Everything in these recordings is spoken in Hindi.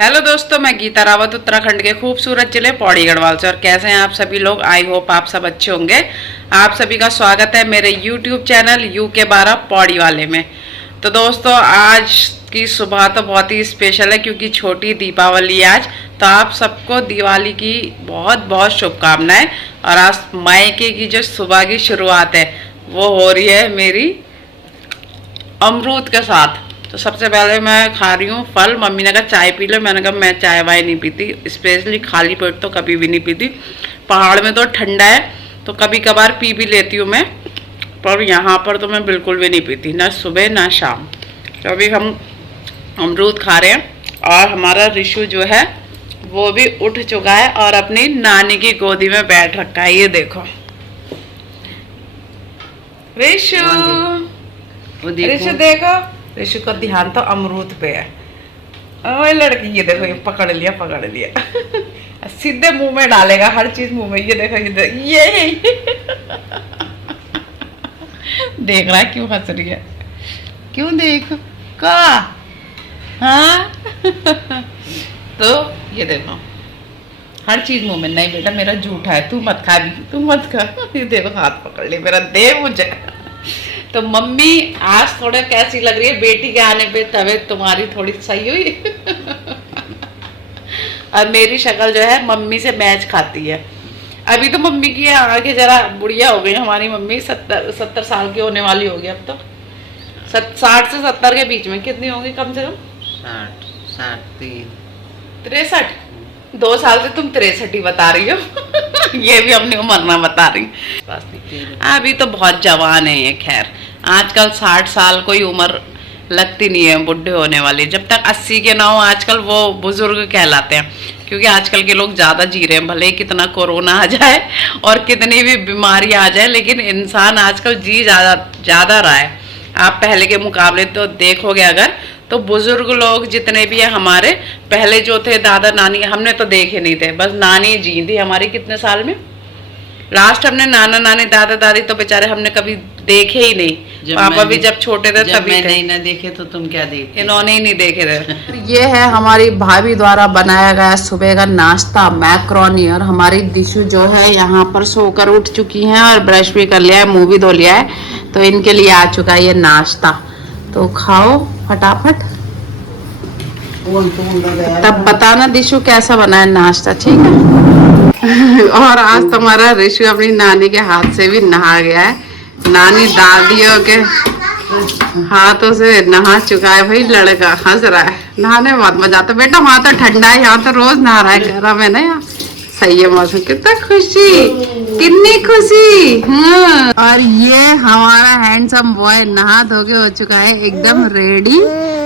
हेलो दोस्तों, मैं गीता रावत उत्तराखंड के खूबसूरत जिले पौड़ी गढ़वाल से। और कैसे हैं आप सभी लोग? आई होप आप सब अच्छे होंगे। आप सभी का स्वागत है मेरे यूट्यूब चैनल UK12 पौड़ी वाले में। तो दोस्तों, आज की सुबह तो बहुत ही स्पेशल है क्योंकि छोटी दीपावली है आज। तो आप सबको दिवाली की बहुत बहुत शुभकामनाएं। और आज मायके की जो सुबह की शुरुआत है वो हो रही है मेरी अमरूद के साथ। तो सबसे पहले मैं खा रही हूँ फल। मम्मी ने कहा चाय पी लो, मैंने कहा मैं चाय वाय नहीं पीती, स्पेशली खाली पेट तो कभी भी नहीं पीती। पहाड़ में तो ठंडा है तो कभी कभार पी भी लेती हूँ मैं, पर यहाँ पर तो मैं बिल्कुल भी नहीं पीती, ना सुबह ना शाम। तो अभी हम अमरूद खा रहे हैं और हमारा रिशु जो है वो भी उठ चुका है और अपनी नानी की गोदी में बैठ रखा है। ये देखो रिशु, रिशु देखो, रिशु का ध्यान तो अमरूद पे है। ओए लड़की, ये देखो, ये पकड़ लिया पकड़ लिया सीधे मुंह में डालेगा हर चीज मुंह में। ये देखो ये देख रहा है क्यों हंस रही है? क्यों देख का? हाँ तो ये देखो हर चीज मुंह में। नहीं बेटा मेरा झूठा है, तू मत खा भी, तू मत खा। ये देखो हाथ पकड़ लिया मेरा, दे मुझे। तो मम्मी आज थोड़ा कैसी लग रही है बेटी के आने पे? तबीयत तुम्हारी थोड़ी सही हुई? और मेरी शक्ल जो है मम्मी से मैच खाती है। अभी तो मम्मी की आगे जरा बुढ़िया हो गई हमारी मम्मी, 70 साल की होने वाली होगी अब तो। 60 से 70 के बीच में कितनी होगी कम से कम? 63। 2 साल से तुम 63 ही बता रही हो। ये भी अपनी उम्र ना बता रही। अभी तो बहुत जवान है ये। खैर आजकल 60 साल कोई उम्र लगती नहीं है बुढ़े होने वाली। जब तक 80 के ना हो आजकल वो बुजुर्ग कहलाते हैं, क्योंकि आजकल के लोग ज़्यादा जी रहे हैं। भले ही कितना कोरोना आ जाए और कितनी भी बीमारी आ जाए, लेकिन इंसान आजकल जी ज़्यादा रहा है। आप पहले के मुकाबले तो देखोगे अगर, तो बुजुर्ग लोग जितने भी हैं हमारे, पहले जो थे दादा नानी, हमने तो देखे नहीं थे, बस नानी जी थी हमारी। कितने साल में लास्ट हमने नाना नानी दादा दादी तो बेचारे हमने कभी देखे ही नहीं। पापा भी जब छोटे थे तभी थे। नहीं ना देखे तो तुम क्या देखे? इन्होंने ही नहीं देखे थे। ये है हमारी भाभी द्वारा बनाया गया सुबह का नाश्ता, मैक्रोनी। और हमारी दिशु जो है यहाँ पर सोकर उठ चुकी हैं और ब्रश भी कर लिया है, मुंह भी धो लिया है। तो इनके लिए आ चुका है ये नाश्ता। तो खाओ फटाफट, तब बताना दिशु कैसा बना है नाश्ता, ठीक है? और आज तुम्हारा रिशु अपनी नानी के हाथ से भी नहा गया है। नानी दादियों के हाथों से नहा चुका है। भाई लड़का हंस रहा है, नहाने में बहुत मजा आता है। बेटा वहाँ तो ठंडा है, यहाँ तो रोज नहा रहा है गर्म है ना यहाँ। सही है मौसम, कितना खुशी, कितनी खुशी। हाँ। और ये हमारा हैंडसम बॉय नहा धो के हो चुका है एकदम रेडी।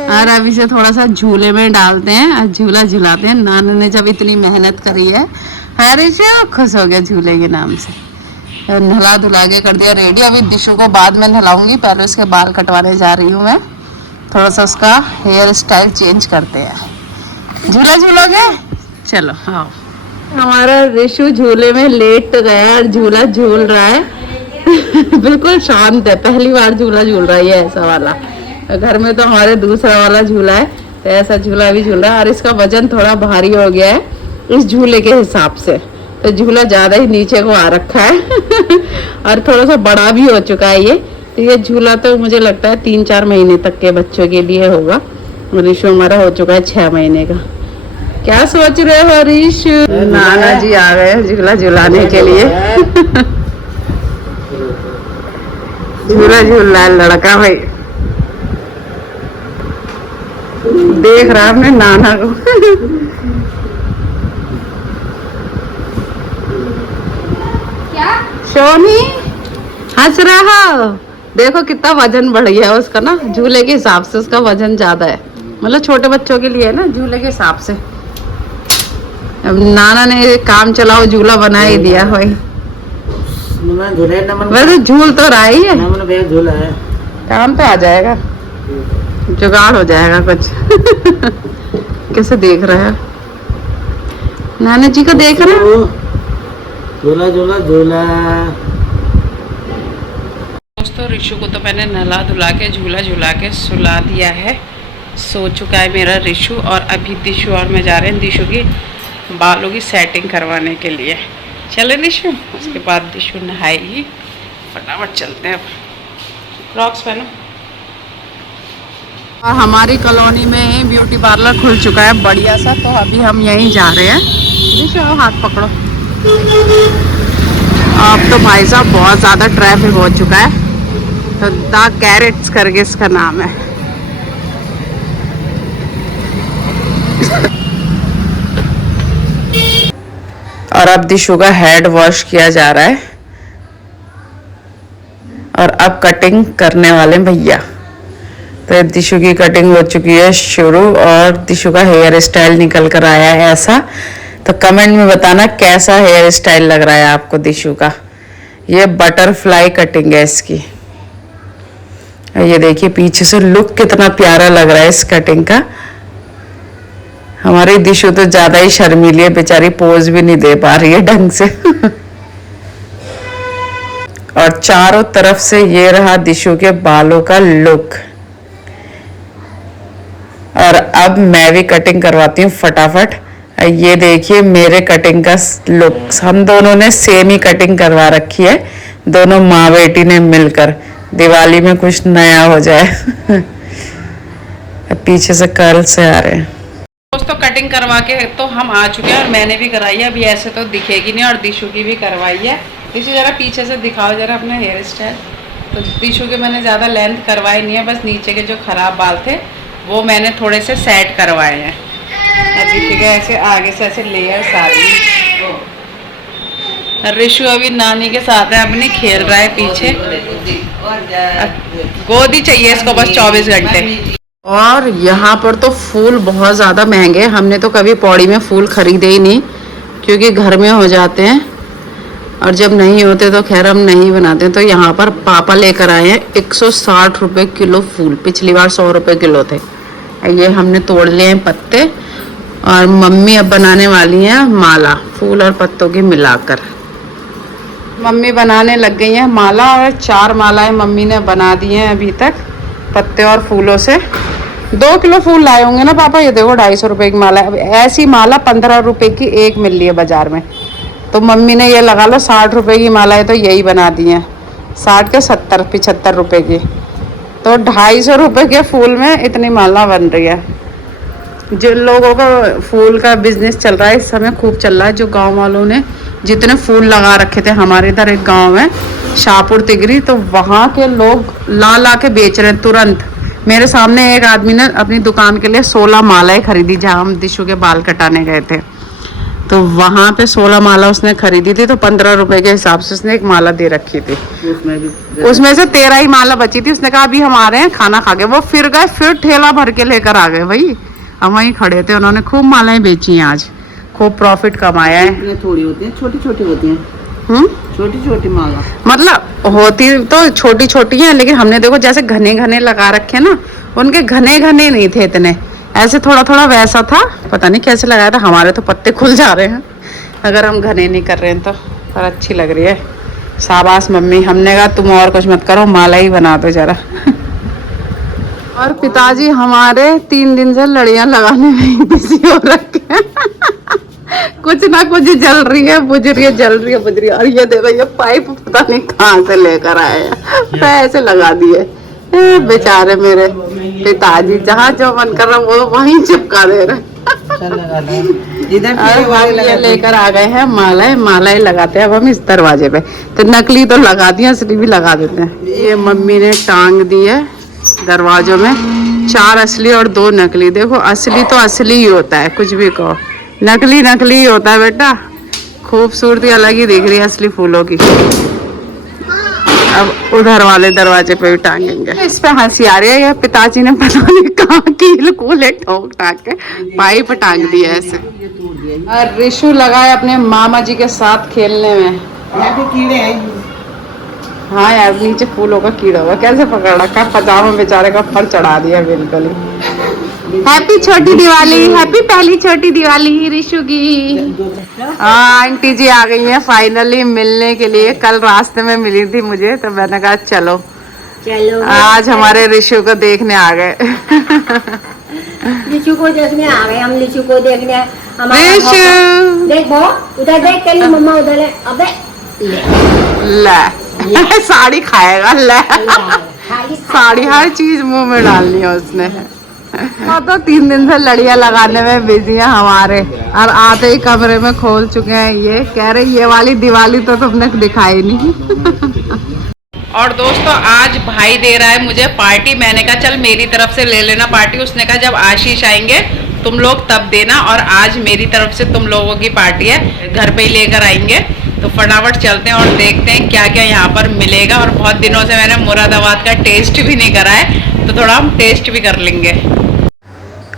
और अब इसे थोड़ा सा झूले में डालते हैं और झूला झुलाते हैं। नाना ने जब इतनी मेहनत करी है, हर से खुश हो गया झूले के नाम से। नहला धुला के कर दिया रेडी। अभी दिशु को बाद में नहलाऊंगी, पहले उसके बाल कटवाने जा रही हूँ मैं। थोड़ा सा उसका हेयर स्टाइल चेंज करते हैं। झूला झूलोगे? चलो हाँ। हमारा रिशु झूले में लेट तो गया और झूला झूल रहा है। बिल्कुल शांत है, पहली बार झूला झूल रहा है ये ऐसा वाला। घर में तो हमारे दूसरा वाला झूला है, तो ऐसा झूला भी झूल रहा है। और इसका वजन थोड़ा भारी हो गया है इस झूले के हिसाब से, तो झूला ज्यादा ही नीचे को आ रखा है। और थोड़ा सा बड़ा भी हो चुका है ये। तो ये झूला तो मुझे लगता है 3-4 महीने तक के बच्चों के लिए होगा। रिशु हमारा हो चुका है 6 महीने का। क्या सोच रहे हो रिशु? नाना जी आ गए झूला झुलाने के लिए। झूला झूल रहा है लड़का भाई, देख रहा अपने नाना को। क्या सोनी हंस रहा हो? देखो कितना वजन बढ़ गया है उसका ना, झूले के हिसाब से उसका वजन ज्यादा है। मतलब छोटे बच्चों के लिए ना झूले के हिसाब से। अब नाना ने काम चलाओ झूला बना ही दिया भाई। वैसे झूल तो रहा ही है, झूला है, काम पे आ जाएगा, जुगाड़ हो जाएगा कुछ। कैसे देख रहा है? नाना जी को देख रहा है। झूला झूला झूला। दोस्तों रिशु को तो मैंने नहला धुला के झूला झुला के सुला दिया है। सो चुका है मेरा ऋषु और अभी दिशु और मैं जा रहे हैं दिशु की बालों की सेटिंग करवाने के लिए। चले ऋषु, उसके बाद दिशु नहाएगी। फटाफट चलते हैं। अब क्रॉक्स पहनो। और हमारी कॉलोनी में ब्यूटी पार्लर खुल चुका है बढ़िया सा, तो अभी हम यहीं जा रहे हैं। दिशु हाथ पकड़ो। अब तो भाई साहब बहुत ज़्यादा ट्रैफिक हो चुका है, तो द कैरेट्स करके इसका नाम है। और अब दिशु का हेड वॉश किया जा रहा है और अब कटिंग करने वाले भैया। तो दिशु की कटिंग हो चुकी है शुरू और दिशु का हेयर स्टाइल निकल कर आया है ऐसा। तो कमेंट में बताना कैसा हेयर स्टाइल लग रहा है आपको दिशु का। ये बटरफ्लाई कटिंग है इसकी। ये देखिए पीछे से लुक कितना प्यारा लग रहा है इस कटिंग का। हमारी दिशु तो ज्यादा ही शर्मीली है बेचारी, पोज भी नहीं दे पा रही है ढंग से। और चारों तरफ से ये रहा दिशु के बालों का लुक। और अब मैं भी कटिंग करवाती हूँ फटाफट। ये देखिए मेरे कटिंग का लुक। हम दोनों ने सेम ही कटिंग करवा रखी है, दोनों माँ बेटी ने मिलकर। दिवाली में कुछ नया हो जाए। पीछे से कर्ल से आ रहे हैं दोस्तों। कटिंग करवा के तो हम आ चुके हैं और मैंने भी कराई है। अभी ऐसे तो दिखेगी नहीं, और दिशु की भी करवाई है। दिशु जरा पीछे से दिखाओ जरा अपना हेयर स्टाइल। तो दिशु के मैंने ज़्यादा लेंथ करवाई नहीं है, बस नीचे के जो खराब बाल थे वो मैंने थोड़े से सेट करवाए हैं। दिशु के ऐसे आगे से ऐसे लेयर्स आ रही है। ऋषु अभी नानी के साथ है, अपनी खेल रहा है पीछे। गोदी चाहिए इसको बस 24 घंटे। और यहाँ पर तो फूल बहुत ज़्यादा महंगे हैं। हमने तो कभी पौड़ी में फूल खरीदे ही नहीं, क्योंकि घर में हो जाते हैं और जब नहीं होते तो खैर हम नहीं बनाते। तो यहाँ पर पापा लेकर आए हैं 160 रुपये किलो फूल। पिछली बार 100 रुपये किलो थे। ये हमने तोड़ लिए हैं पत्ते, और मम्मी अब बनाने वाली हैं माला, फूल और पत्तों की मिलाकर। मम्मी बनाने लग गई हैं माला, और 4 मालाएं मम्मी ने बना दी हैं अभी तक पत्ते और फूलों से। 2 किलो फूल लाए होंगे ना पापा। ये देखो 250 रुपये की माला है। ऐसी माला 15 रुपये की एक मिल रही है बाजार में। तो मम्मी ने ये लगा लो 60 रुपये की माला है, तो यही बना दी हैं। 60 के 70 75 रुपये की, तो 250 रुपये के फूल में इतनी माला बन रही है। जिन लोगों का फूल का बिजनेस चल रहा है इस समय खूब चल रहा है, जो गांव वालों ने जितने फूल लगा रखे थे। हमारे इधर एक गांव है शाहपुर तिगरी, तो वहाँ के लोग ला ला के बेच रहे हैं तुरंत। मेरे सामने एक आदमी ने अपनी दुकान के लिए 16 मालाएं खरीदी, जहाँ हम दिशु के बाल कटाने गए थे। तो वहाँ पे 16 माला उसने खरीदी थी, तो 15 रुपए के हिसाब से उसने एक माला दे रखी थी। उसमें से 13 ही माला बची थी। उसने कहा अभी हम आ रहे हैं खाना खा के। वो फिर गए, फिर ठेला भर के लेकर आ गए। भाई हम वहीं खड़े थे, उन्होंने खूब मालाएं बेची हैं आज, खूब प्रॉफिट कमाया है। थोड़ी होती है, छोटी छोटी होती हैं। छोटी छोटी माला मतलब होती तो छोटी छोटी है, लेकिन हमने देखो जैसे घने घने लगा रखे ना, उनके घने घने नहीं थे इतने, ऐसे थोड़ा थोड़ा वैसा था। पता नहीं कैसे लगाया था। हमारे तो पत्ते खुल जा रहे हैं अगर हम घने नहीं कर रहे हैं तो। पर अच्छी लग रही है। शाबाश मम्मी। हमने कहा तुम और कुछ मत करो, माला ही बना दो जरा। और पिताजी हमारे 3 दिन से लड़ियां लगाने में बिजी हो रखे हैं। कुछ ना कुछ जल रही है, बुझ रही है, जल रही है, बुझ रही है। और ये देखो ये पाइप पता नहीं कहाँ से लेकर आए हैं, पैसे लगा दिए। बेचारे मेरे पिताजी, जहाँ जो मन कर रहा वो वहीं चिपका दे रहे। इधर लेकर आ गए हैं मालाएं। मालाएं लगाते हैं अब हम इस दरवाजे पे। तो नकली तो लगा दिया, असली भी लगा देते हैं। ये मम्मी ने टांग दी है दरवाजों में, 4 असली और 2 नकली। देखो असली तो असली ही होता है, कुछ भी कहो, नकली नकली ही होता है बेटा। खूबसूरती अलग ही दिख रही है असली फूलों की। अब उधर वाले दरवाजे पे भी टांगेंगे। इस पे हंसी आ रही है, पिताजी ने पता नहीं कहाँ कील कूले ठोक टाक के पाइप टांग दिया ऐसे। और ऋषु लगा है अपने मामा जी के साथ खेलने में। कीड़े हैं। हाँ यार नीचे फूलों का कीड़ा हुआ, कैसे पकड़ रखा। पजामा बेचारे का फर चढ़ा दिया बिल्कुल ही। हैप्पी छोटी दिवाली, हैप्पी पहली छोटी दिवाली ऋषु की। आंटी जी आ गई हैं फाइनली मिलने के लिए। कल रास्ते में मिली थी मुझे, तो मैंने कहा चलो आज हमारे ऋषु को देखने आ गए। लीचू को देखने आ गए हम, लीचू को देखने हमारा ऋषु देख वो उधर देख तेरी मम्मा उधर है। अबे ले साड़ी खाएगा ले खाली साड़ी हर चीज मुंह में डालनी है उसने। वो तो 3 दिन से लड़ियां लगाने में बिजी है हमारे, और आते ही कमरे में खोल चुके हैं। ये कह रहे ये वाली दिवाली तो तुमने दिखाई नहीं। और दोस्तों आज भाई दे रहा है मुझे पार्टी। मैंने कहा चल मेरी तरफ से ले लेना पार्टी। उसने कहा जब आशीष आएंगे तुम लोग तब देना, और आज मेरी तरफ से तुम लोगों की पार्टी है, घर पे ही लेकर आएंगे। तो फटाफट चलते हैं और देखते हैं क्या क्या यहाँ पर मिलेगा। और बहुत दिनों से मैंने मुरादाबाद का टेस्ट भी नहीं करा है, तो थोड़ा हम टेस्ट भी कर लेंगे।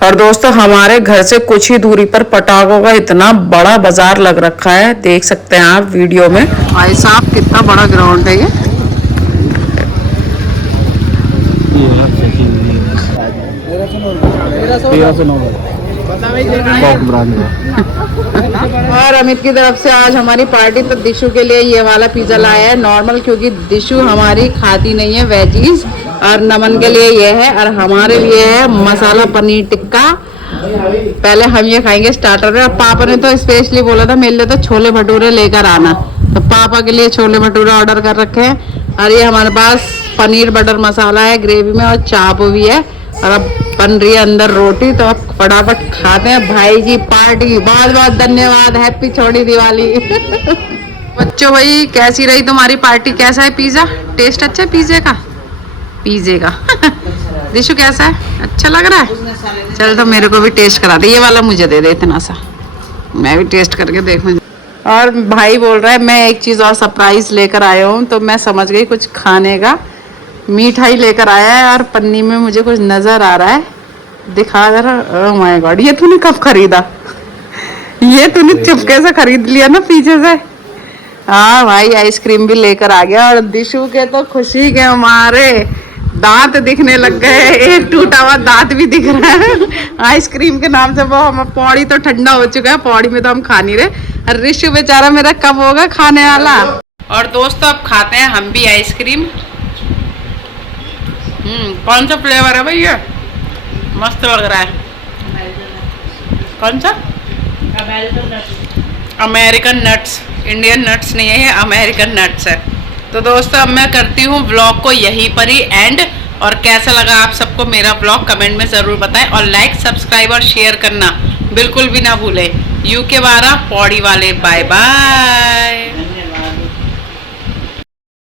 और दोस्तों हमारे घर से कुछ ही दूरी पर पटाखों का इतना बड़ा बाजार लग रखा है, देख सकते हैं आप वीडियो में। भाई साहब कितना बड़ा ग्राउंड है ये। और अमित की तरफ से आज हमारी पार्टी, तो दिशु के लिए ये वाला पिज्जा लाया है नॉर्मल, क्योंकि दिशु हमारी खाती नहीं है वेजीज। और नमन के लिए ये है, और हमारे लिए है मसाला पनीर टिक्का। पहले हम ये खाएंगे स्टार्टर में। पापा ने तो स्पेशली बोला था मेरे लिए तो छोले भटूरे लेकर आना, तो पापा के लिए छोले भटूरे ऑर्डर कर रखे हैं। और ये हमारे पास पनीर बटर मसाला है ग्रेवी में, और चाप भी है। और अब बन रही है अंदर रोटी, तो अब फटाफट खाते हैं भाई की पार्टी। बहुत बहुत धन्यवाद, हैप्पी छोटी दिवाली। बच्चों भाई कैसी रही तुम्हारी पार्टी? कैसा है पिज्जा? टेस्ट अच्छा है पिज्जे का? पिज्जे का दिशु कैसा है? अच्छा लग रहा है? चल तो मेरे को भी टेस्ट करा दे, ये वाला मुझे दे दे इतना सा, मैं भी टेस्ट करके देखूं। और भाई बोल रहा है मैं एक चीज और सरप्राइज लेकर आया हूँ, तो मैं समझ गई कुछ खाने का। मिठाई लेकर आया है और पन्नी में मुझे कुछ नजर आ रहा है, दिखा जरा। ओह माय गॉड, ये तूने कब खरीदा? ये तूने चुपके से खरीद लिया ना पीछे से। हाँ भाई आइसक्रीम भी लेकर आ गया। और दिशु के तो खुशी के हमारे दांत दिखने लग गए, एक टूटा हुआ दांत भी दिख रहा है आइसक्रीम के नाम से। वो हम पौड़ी तो ठंडा हो चुका है, पौड़ी में तो हम खा नहीं रहे। और ऋषु बेचारा मेरा कब होगा खाने वाला। और दोस्तों अब खाते हैं हम भी आइसक्रीम। कौन सा फ्लेवर है भैया? मस्त लग रहा है। कौन सा? American nuts. इंडियन नट्स नहीं है, ये अमेरिकन नट्स है। तो दोस्तों अब मैं करती हूँ व्लॉग को यहीं पर ही एंड। और कैसा लगा आप सबको मेरा व्लॉग कमेंट में ज़रूर बताएं, और लाइक सब्सक्राइब और शेयर करना बिल्कुल भी ना भूलें। UK 12 पौड़ी वाले, बाय बाय।